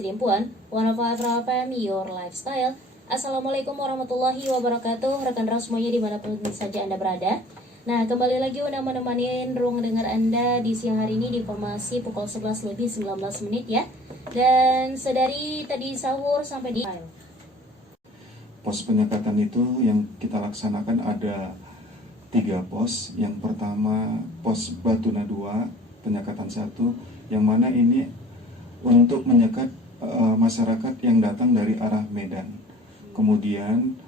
Rimpuan, 105 FM, Your Lifestyle. Assalamualaikum warahmatullahi wabarakatuh, rekan-rekan semuanya dimanapun saja Anda berada. Nah, kembali lagi Una menemani ruang dengar Anda di siang hari ini di informasi pukul 11 lebih 19 menit ya. Dan sedari tadi sahur sampai di pos penyekatan itu yang kita laksanakan ada 3 pos. Yang pertama pos Batuna 2, penyekatan 1, yang mana ini untuk menyekat masyarakat yang datang dari arah Medan. Kemudian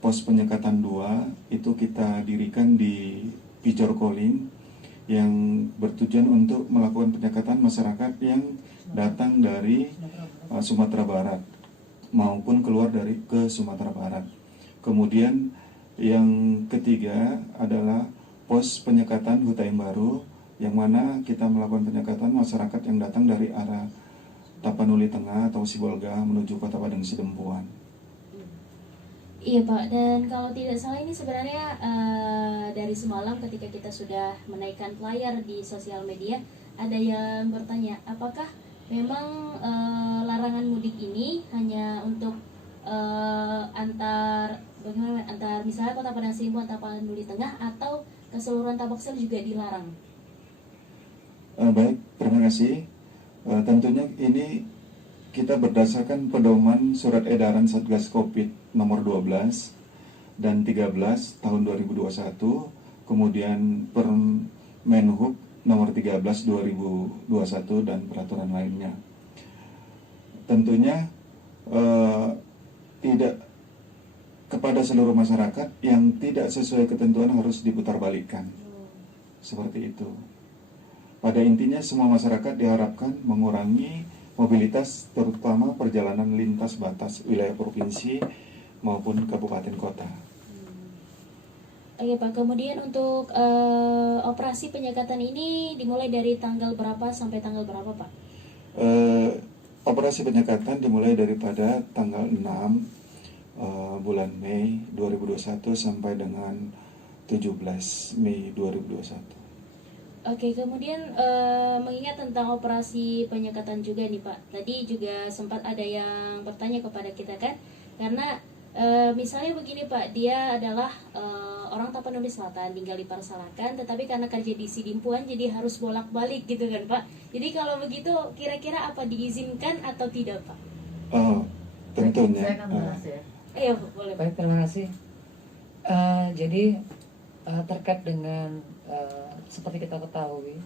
pos penyekatan 2 itu kita dirikan di Pijor Koling yang bertujuan untuk melakukan penyekatan masyarakat yang datang dari Sumatera Barat maupun keluar dari ke Sumatera Barat. Kemudian yang ketiga adalah pos penyekatan Hutai Baru, yang mana kita melakukan penyekatan masyarakat yang datang dari arah Tapanuli Tengah atau Sibolga menuju Kota Padang Sidempuan. Iya Pak, dan kalau tidak salah ini sebenarnya dari semalam ketika kita sudah menaikkan flyer di sosial media, ada yang bertanya apakah memang larangan mudik ini hanya untuk antar misalnya Kota Padang Sidempuan atau Tapanuli Tengah, atau keseluruhan Tabaksel juga dilarang? Baik, terima kasih. Tentunya ini kita berdasarkan pedoman surat edaran Satgas Covid nomor 12 dan 13 tahun 2021, kemudian Permenhub nomor 13 2021 dan peraturan lainnya. Tentunya tidak kepada seluruh masyarakat yang tidak sesuai ketentuan harus diputarbalikkan. Seperti itu. Pada intinya semua masyarakat diharapkan mengurangi mobilitas, terutama perjalanan lintas batas wilayah provinsi maupun kabupaten kota. Oke Pak, kemudian untuk operasi penyekatan ini dimulai dari tanggal berapa sampai tanggal berapa Pak? Operasi penyekatan dimulai daripada tanggal 6 bulan Mei 2021 sampai dengan 17 Mei 2021. Oke, kemudian mengingat tentang operasi penyekatan juga nih Pak, tadi juga sempat ada yang bertanya kepada kita kan, karena misalnya begini Pak, dia adalah orang Tapanuli Selatan, tinggal di Parsalakan, tetapi karena kerja di Sidimpuan jadi harus bolak-balik gitu kan Pak. Jadi kalau begitu kira-kira apa diizinkan atau tidak Pak? Tentunya. Saya akan bahas ya. Iya boleh. Baik, terima kasih. Jadi terkait dengan seperti kita ketahui,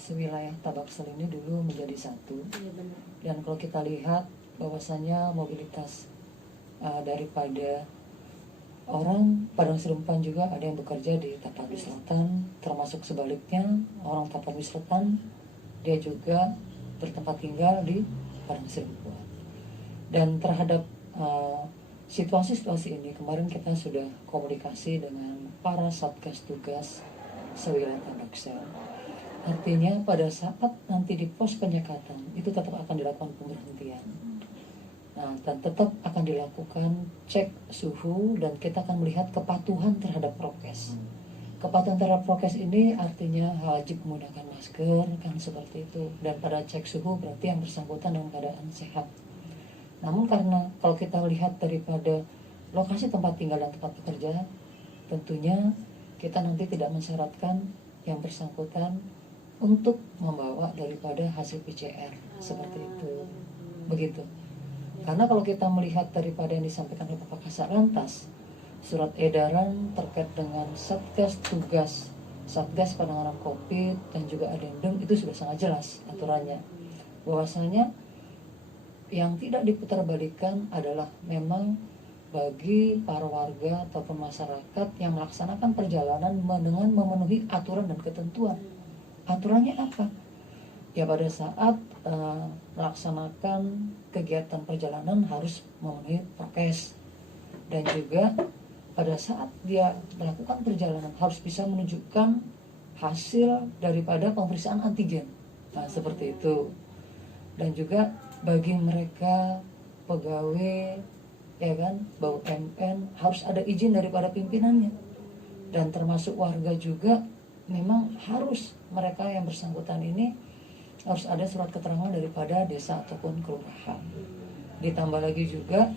sewilayah Tabaksel ini dulu menjadi satu. Iya benar. Dan kalau kita lihat bahwasanya mobilitas daripada orang Padang Sidempuan juga ada yang bekerja di Tapanuli Selatan, termasuk sebaliknya orang Tapanuli Selatan dia juga bertempat tinggal di Padang Sidempuan. Dan terhadap situasi-situasi ini kemarin kita sudah komunikasi dengan para satgas tugas sewilayah Tabaksel. Artinya pada saat nanti di pos penyekatan itu tetap akan dilakukan pemberhentian. Nah, dan tetap akan dilakukan cek suhu dan kita akan melihat kepatuhan terhadap prokes. Kepatuhan terhadap prokes ini artinya wajib menggunakan masker kan, seperti itu. Dan pada cek suhu berarti yang bersangkutan dalam keadaan sehat. Namun karena kalau kita lihat daripada lokasi tempat tinggal dan tempat bekerja, tentunya kita nanti tidak mensyaratkan yang bersangkutan untuk membawa daripada hasil PCR seperti itu. Begitu. Karena kalau kita melihat daripada yang disampaikan oleh Bapak Kasat Lantas, surat edaran terkait dengan Satgas Tugas, Satgas Penanganan Covid dan juga adendum itu sudah sangat jelas aturannya. Bahwasanya yang tidak diputarbalikkan adalah memang bagi para warga ataupun masyarakat yang melaksanakan perjalanan dengan memenuhi aturan dan ketentuan. Aturannya apa? Ya pada saat melaksanakan kegiatan perjalanan harus memenuhi prokes. Dan juga pada saat dia melakukan perjalanan harus bisa menunjukkan hasil daripada pemeriksaan antigen. Nah seperti itu. Dan juga bagi mereka pegawai ya kan, BUMN harus ada izin daripada pimpinannya. Dan termasuk warga juga memang harus mereka yang bersangkutan ini harus ada surat keterangan daripada desa ataupun kelurahan. Ditambah lagi juga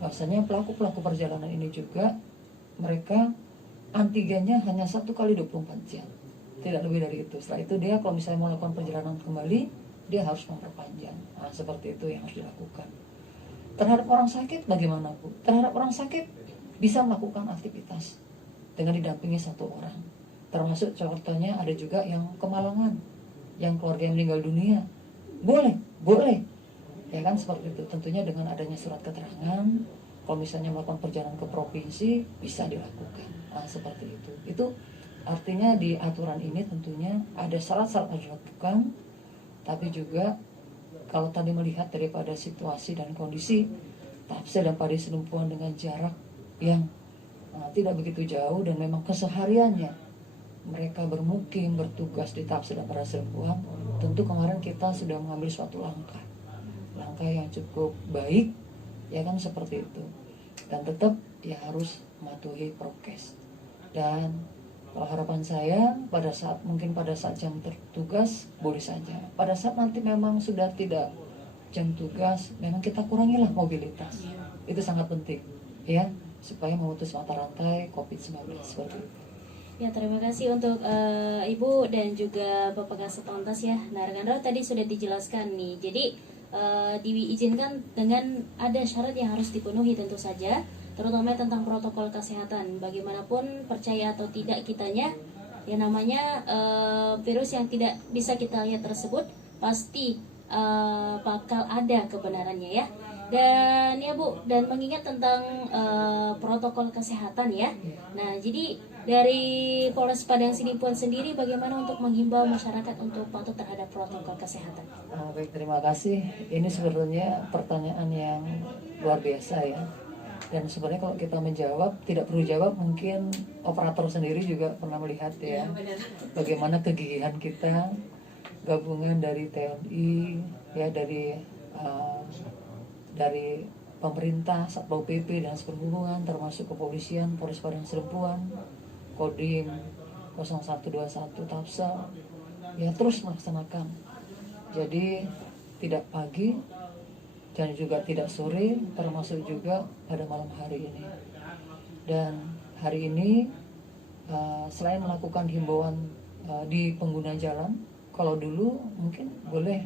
bahwasanya pelaku perjalanan ini juga mereka antigennya hanya 1 kali 24 jam, tidak lebih dari itu. Setelah itu dia kalau misalnya mau melakukan perjalanan kembali, dia harus memperpanjang. Nah, seperti itu yang harus dilakukan. Terhadap orang sakit bagaimana, Bu? Terhadap orang sakit bisa melakukan aktivitas dengan didampingi 1 orang. Termasuk contohnya ada juga yang kemalangan, yang keluarga yang meninggal dunia. Boleh. Ya kan, seperti itu. Tentunya dengan adanya surat keterangan, kalau misalnya melakukan perjalanan ke provinsi bisa dilakukan. Nah, seperti itu. Itu artinya di aturan ini tentunya ada syarat-syarat harus dilakukan, tapi juga kalau tadi melihat daripada situasi dan kondisi Tapsel dan Padi Sedempuan dengan jarak yang tidak begitu jauh dan memang kesehariannya mereka bermukim, bertugas di Tapsel dan Padi Sedempuan, tentu kemarin kita sudah mengambil suatu langkah yang cukup baik, ya kan, seperti itu. Dan tetap ya harus mematuhi prokes. Dan kalau harapan saya pada saat jam bertugas boleh saja. Pada saat nanti memang sudah tidak jam tugas, memang kita kurangilah mobilitas. Itu sangat penting, ya, supaya memutus mata rantai COVID-19 seperti itu. Ya, terima kasih untuk Ibu dan juga Bapak Kasat Lantas ya. Nah, rekan-rekan tadi sudah dijelaskan nih. Jadi diizinkan dengan ada syarat yang harus dipenuhi tentu saja, terutama tentang protokol kesehatan. Bagaimanapun percaya atau tidak kitanya, yang namanya virus yang tidak bisa kita lihat tersebut pasti bakal ada kebenarannya ya. Dan ya Bu, dan mengingat tentang protokol kesehatan ya. Nah, jadi dari Polres Padang Sidimpuan sendiri bagaimana untuk menghimbau masyarakat untuk patuh terhadap protokol kesehatan? Baik, terima kasih. Ini sebenarnya pertanyaan yang luar biasa ya. Dan sebenarnya kalau kita menjawab, tidak perlu jawab, mungkin operator sendiri juga pernah melihat ya, bagaimana kegigihan kita, gabungan dari TNI, ya, dari pemerintah, Satpol PP dan Perhubungan, termasuk kepolisian, Polres Padang Sidempuan, Kodim 0121 Tapsel, ya terus melaksanakan. Jadi tidak pagi dan juga tidak sore, termasuk juga pada malam hari ini. Dan hari ini selain melakukan himbauan di pengguna jalan, kalau dulu mungkin boleh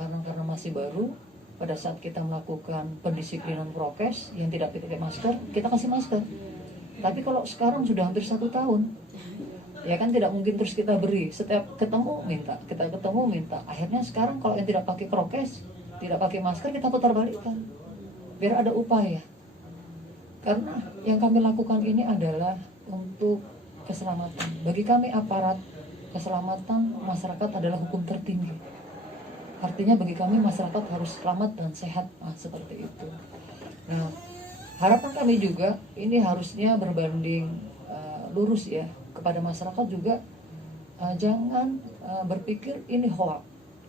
karena masih baru, pada saat kita melakukan pendisiplinan prokes yang tidak pakai masker, kita kasih masker. Tapi kalau sekarang sudah hampir 1 tahun, ya kan tidak mungkin terus kita beri. Setiap ketemu minta. Akhirnya sekarang kalau yang tidak pakai prokes, tidak pakai masker, kita putar balikkan. Biar ada upaya. Karena yang kami lakukan ini adalah untuk keselamatan. Bagi kami aparat keselamatan masyarakat adalah hukum tertinggi. Artinya bagi kami masyarakat harus selamat dan sehat. Nah, seperti itu. Nah, harapan kami juga ini harusnya berbanding lurus ya kepada masyarakat juga. Jangan berpikir ini hoax,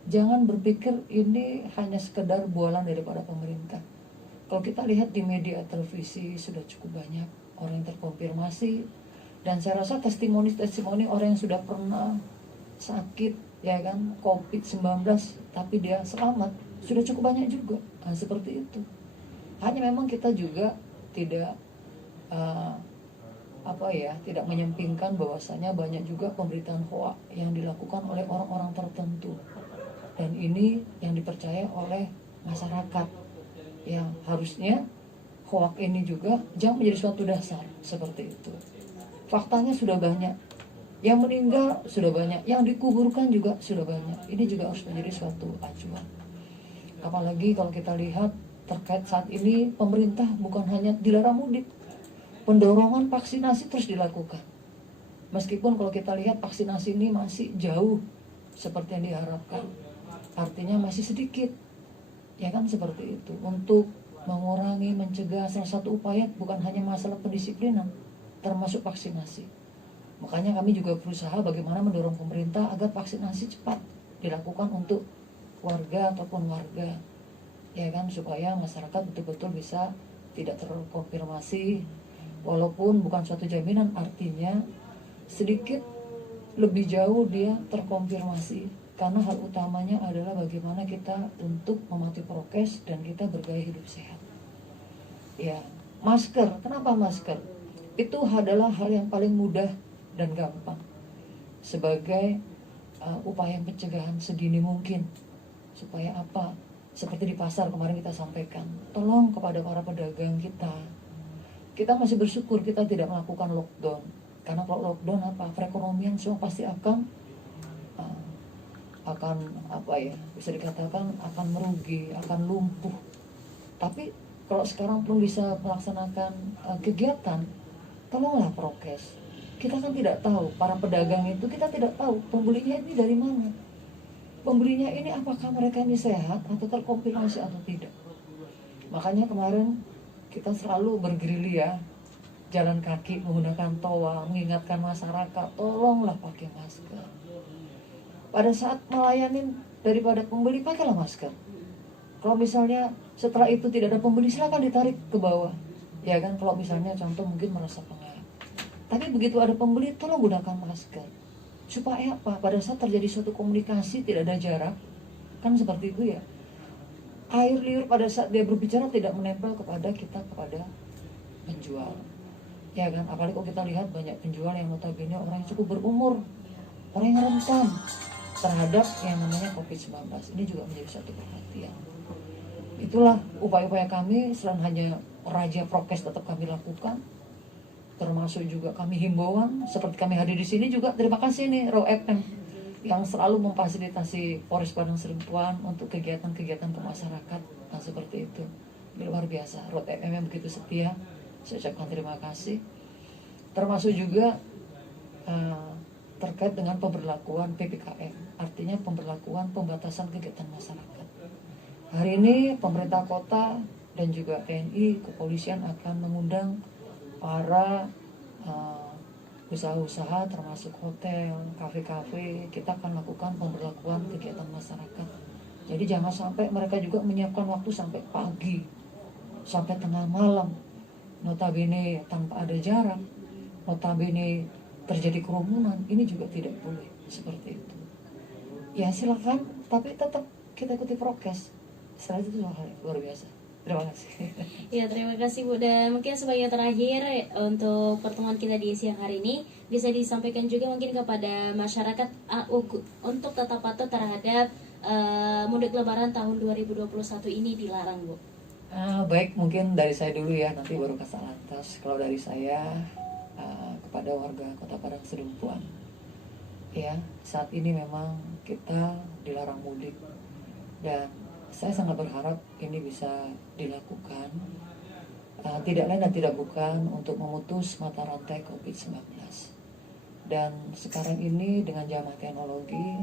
jangan berpikir ini hanya sekedar bualan daripada pemerintah. Kalau kita lihat di media televisi sudah cukup banyak orang yang terkonfirmasi, dan saya rasa testimoni orang yang sudah pernah sakit ya kan COVID-19 tapi dia selamat sudah cukup banyak juga. Nah, seperti itu. Hanya memang kita juga tidak tidak menyampingkan bahwasanya banyak juga pemberitaan hoax yang dilakukan oleh orang-orang tertentu, dan ini yang dipercaya oleh masyarakat. Ya, harusnya hoax ini juga jangan menjadi suatu dasar seperti itu. Faktanya sudah banyak, yang meninggal sudah banyak, yang dikuburkan juga sudah banyak. Ini juga harus menjadi suatu acuan. Apalagi kalau kita lihat terkait saat ini pemerintah bukan hanya dilarang mudik, pendorongan vaksinasi terus dilakukan. Meskipun kalau kita lihat vaksinasi ini masih jauh seperti yang diharapkan, artinya masih sedikit, ya kan, seperti itu. Untuk mengurangi, mencegah, salah satu upaya bukan hanya masalah pendisiplinan, termasuk vaksinasi. Makanya kami juga berusaha bagaimana mendorong pemerintah agar vaksinasi cepat dilakukan untuk warga ataupun warga, ya kan, supaya masyarakat betul-betul bisa tidak terkonfirmasi. Walaupun bukan suatu jaminan, artinya sedikit lebih jauh dia terkonfirmasi karena hal utamanya adalah bagaimana kita untuk mematuhi prokes dan kita bergaya hidup sehat. Ya, masker. Kenapa masker? Itu adalah hal yang paling mudah dan gampang sebagai upaya pencegahan sedini mungkin. Supaya apa? Seperti di pasar kemarin kita sampaikan, tolong kepada para pedagang kita masih bersyukur kita tidak melakukan lockdown. Karena kalau lockdown apa? Perekonomian semua pasti akan apa ya, bisa dikatakan akan merugi, akan lumpuh. Tapi kalau sekarang belum bisa melaksanakan kegiatan, tolonglah prokes. Kita kan tidak tahu, para pedagang itu kita tidak tahu pembelinya ini dari mana. Pembelinya ini apakah mereka ini sehat atau terkonfirmasi atau tidak. Makanya kemarin kita selalu bergerilya, jalan kaki menggunakan toa, mengingatkan masyarakat, tolonglah pakai masker. Pada saat melayani daripada pembeli, pakailah masker. Kalau misalnya setelah itu tidak ada pembeli, silakan ditarik ke bawah. Ya kan, kalau misalnya contoh mungkin merasa pengap. Tapi begitu ada pembeli, tolong gunakan masker. Supaya apa? Pada saat terjadi suatu komunikasi tidak ada jarak, kan seperti itu ya. Air liur pada saat dia berbicara tidak menempel kepada kita, kepada penjual. Ya kan, apalagi kalau kita lihat banyak penjual yang notabene orang yang cukup berumur, orang yang rentan terhadap yang namanya COVID-19. Ini juga menjadi satu perhatian. Itulah upaya-upaya kami, selain hanya raja prokes tetap kami lakukan, termasuk juga kami himbauan, seperti kami hadir di sini juga. Terima kasih nih Raw FM yang selalu memfasilitasi Polres Padang Sidempuan untuk kegiatan-kegiatan ke masyarakat. Nah, seperti itu. Ini luar biasa. Raw FM yang begitu setia, saya ucapkan terima kasih. Termasuk juga terkait dengan pemberlakuan PPKM, artinya pemberlakuan pembatasan kegiatan masyarakat. Hari ini pemerintah kota dan juga TNI, kepolisian akan mengundang para usaha-usaha termasuk hotel, kafe-kafe. Kita akan lakukan pemberlakuan kegiatan masyarakat. Jadi jangan sampai mereka juga menyiapkan waktu sampai pagi, sampai tengah malam, notabene tanpa ada jarak, notabene terjadi kerumunan. Ini juga tidak boleh seperti itu. Ya silakan, tapi tetap kita ikuti prokes. Setelah itu hal luar biasa. Terima kasih. Ya, terima kasih Bu. Dan mungkin sebagai terakhir untuk pertemuan kita di siang hari ini, bisa disampaikan juga mungkin kepada masyarakat untuk tetap patuh terhadap mudik lebaran tahun 2021 ini dilarang, Bu. Baik, mungkin dari saya dulu ya, nanti baru Kasat Lantas. Kalau dari saya kepada warga Kota Padang Sidempuan, ya, saat ini memang kita dilarang mudik, dan saya sangat berharap ini bisa dilakukan tidak lain dan tidak bukan untuk memutus mata rantai COVID-19. Dan sekarang ini dengan zaman teknologi,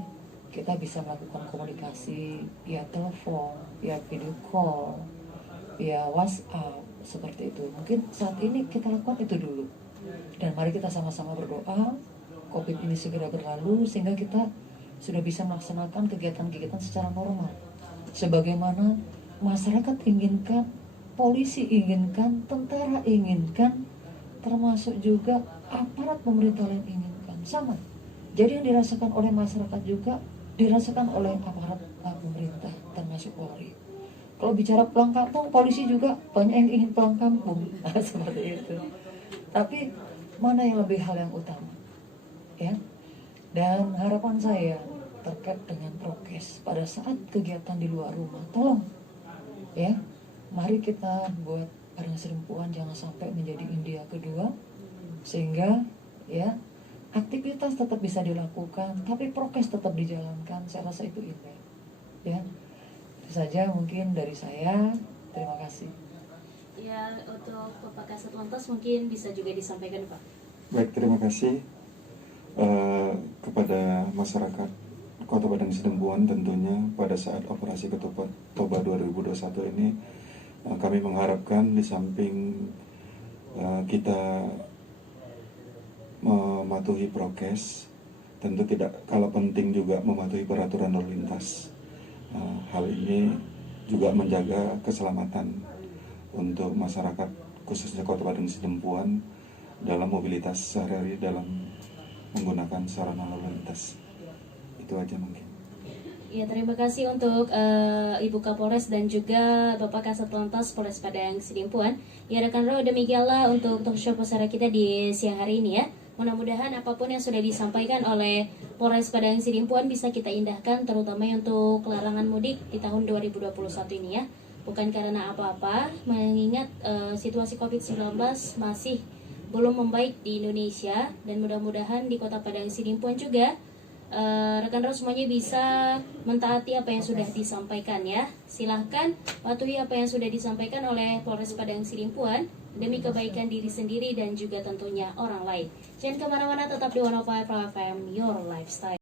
kita bisa melakukan komunikasi via telepon, via video call, via WhatsApp, seperti itu. Mungkin saat ini kita lakukan itu dulu. Dan mari kita sama-sama berdoa COVID ini segera berlalu sehingga kita sudah bisa melaksanakan kegiatan-kegiatan secara normal. Sebagaimana masyarakat inginkan, polisi inginkan, tentara inginkan, termasuk juga aparat pemerintah lain inginkan. Sama. Jadi yang dirasakan oleh masyarakat juga dirasakan oleh aparat pemerintah, termasuk Polri. Kalau bicara pulang kampung, polisi juga banyak yang ingin pulang kampung. Seperti itu. Tapi mana yang lebih hal yang utama, ya? Dan harapan saya terkait dengan prokes pada saat kegiatan di luar rumah, tolong, ya, mari kita buat Padang Sidempuan jangan sampai menjadi India kedua, sehingga ya aktivitas tetap bisa dilakukan, tapi prokes tetap dijalankan. Saya rasa itu indah, ya. Itu saja mungkin dari saya. Terima kasih. Ya, untuk Bapak Kasat Lantas mungkin bisa juga disampaikan, Pak. Baik, terima kasih kepada masyarakat Kota Padang Sidempuan. Tentunya pada saat operasi Ketupat Toba 2021 ini kami mengharapkan di samping kita mematuhi prokes, tentu tidak kalah penting juga mematuhi peraturan lalu lintas. Hal ini juga menjaga keselamatan untuk masyarakat khususnya Kota Padang Sidempuan dalam mobilitas sehari-hari dalam menggunakan sarana lalu lintas. Itu aja mungkin. Ya, terima kasih untuk Ibu Kapolres dan juga Bapak Kasat Lantas Polres Padang Sidimpuan. Ya, rekan Ro, demikianlah untuk talk show pesara kita di siang hari ini ya. Mudah-mudahan apapun yang sudah disampaikan oleh Polres Padang Sidimpuan bisa kita indahkan, terutama untuk larangan mudik di tahun 2021 ini ya. Bukan karena apa-apa, mengingat situasi COVID-19 masih belum membaik di Indonesia, dan mudah-mudahan di Kota Padang Sidimpuan juga rekan-rekan semuanya bisa mentaati apa yang sudah disampaikan ya. Silahkan patuhi apa yang sudah disampaikan oleh Polres Padang Sidimpuan demi kebaikan diri sendiri dan juga tentunya orang lain. Jangan kemana-mana, tetap di 105 FM Your Lifestyle.